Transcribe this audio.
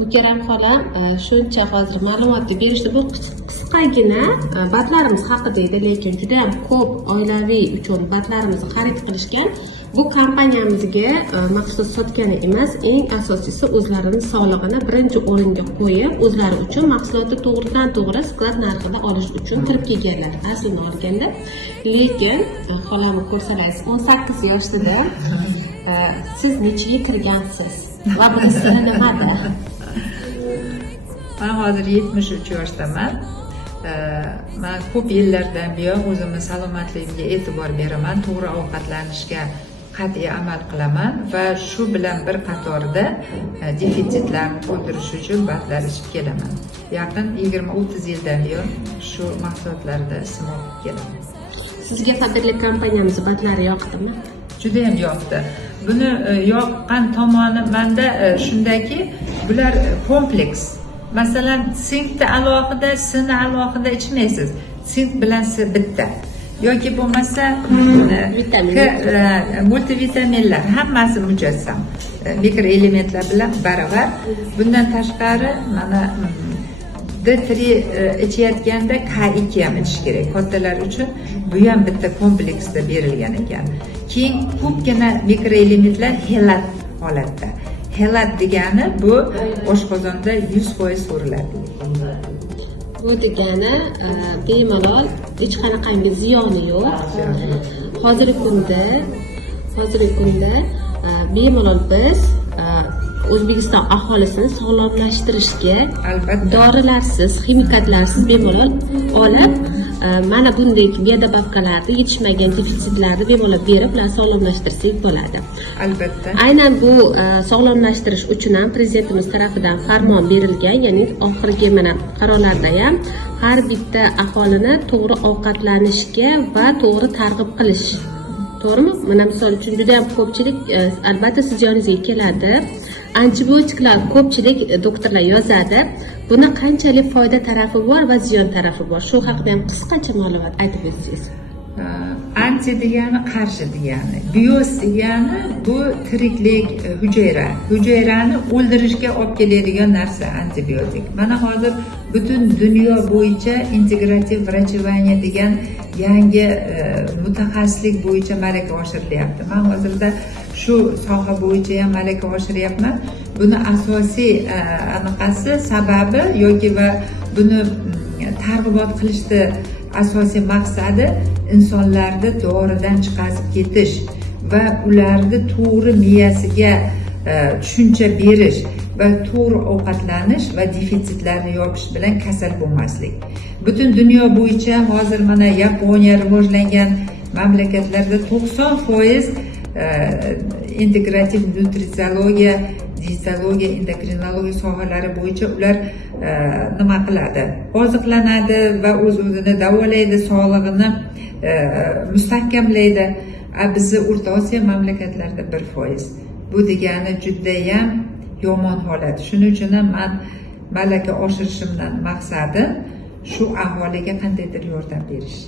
Mukarram xolam shuncha hozir ma'lumotni berishdi. Bu qisqagina batlarimiz haqida edi, lekin juda ham ko'p oilaviy uchun batlarimizni xarid qilishgan. Bu kompaniyamizga maxsus sotgani emas, eng asosiysi o'zlarini sog'lig'ini birinchi o'ringa qo'yib, o'zlari uchun mahsulotni to'g'ridan-to'g'ri sklad narxida olish uchun kirib kelganlar. Aslini olganda, lekin xolamni ko'rsangiz 18 yoshda. Siz nechaga kirgansiz va buni siri nimada? Ben hozir 73 yoshdaman. Men ko'p yillardan buyon o'zimni salomatligimga e'tibor beraman, to'g'ri ovqatlanishga qat'iy amal qilaman va shu bilan bir qatorda defitsitlarni to'ldirish uchun batlar ichib kelaman. Yaqin 20-30 yildan buyon shu mahsulotlarda iste'mol qilib kelaman. Sizga Faberlik kompaniyamiz batlari yoqdimi? Juda ham yoqdi. Buni yoqqan tomoni menda shundaki, bular kompleks. Masalan, sinkni alohida, sini alohida ichmaysiz. Sink bilan si bitta. Yoki bo'lmasa multivitaminlar hammasi mujassam. Mikroelementlar bilan baravar. Bundan tashqari mana D3 ichayotganda K2 ham ichish kerak. Kattalar uchun bu ham bitta kompleksda berilgan ekan. Keyin ko'pgina mikroelementlar helat holatda. Helat degani bu oshqozonda 100% so'riladi. Bu degani bemalol hech qanaqangi ziyoni yo'q. Hozirgi kunda bemalol biz O'zbekiston aholisini sog'lomlashtirishga dorilarsiz, ximikatlarsiz bemalol olib, mana bunday biodobavkalarni yetishmagan defitsitlarni bemalol berib, ularni sog'lomlashtirsak bo'ladi. Albatta. Aynan bu sog'lomlashtirish uchun ham prezidentimiz tomonidan farmon berilgan, ya'ni oxirgi mana qarorlarda ham har bitta aholini to'g'ri ovqatlanishga va to'g'ri targ'ib qilish. To'g'rimi? Mana misol uchun juda ham ko'pchilik albatta siz yoningizga keladi. Antibiotiklar ko'pchilik doktorlar yozadi. Buni qanchalik foyda tarafi bor va ziyon tarafi bor. Shu haqida ham qisqacha ma'lumot aytib bersangiz. Anti degani qarshi degani. Bios degani bu tiriklik hujayra. Hujayrani o'ldirishga olib keladigan narsa antibiotik. Mana hozir butun dunyo bo'yicha integrativ vrachevание degan yangi mutaxassislik bo'yicha malaka oshirilyapti. Men hozirda shu soha bo'yicha ham malaka oshiryapman. Buni asosiy anaqasi sababi yoki va buni targ'ibot qilishda asosiy maqsadi insonlarni doridan chiqarib ketish va ularni to'g'ri miyasiga tushuncha berish va to'g'ri ovqatlanish va defitsitlarni yopish bilan kasal bo'lmaslik. Butun dunyo bo'yicha hozir mana Yaponiya rivojlangan mamlakatlarda 90% integrativ nutritsiologiya, dietologiya, endokrinologiya sohalari bo'yicha ular nima qiladi? Oziqlanadi va o'z-o'zini davolaydi, sog'lig'ini mustahkamlaydi. Bizni O'rta Osiyo mamlakatlarida 1%. Bu degani juda ham yomon holat. Shuning uchun ham men malaka oshirishimdan maqsadim shu aholiga qandaydir yordam berish.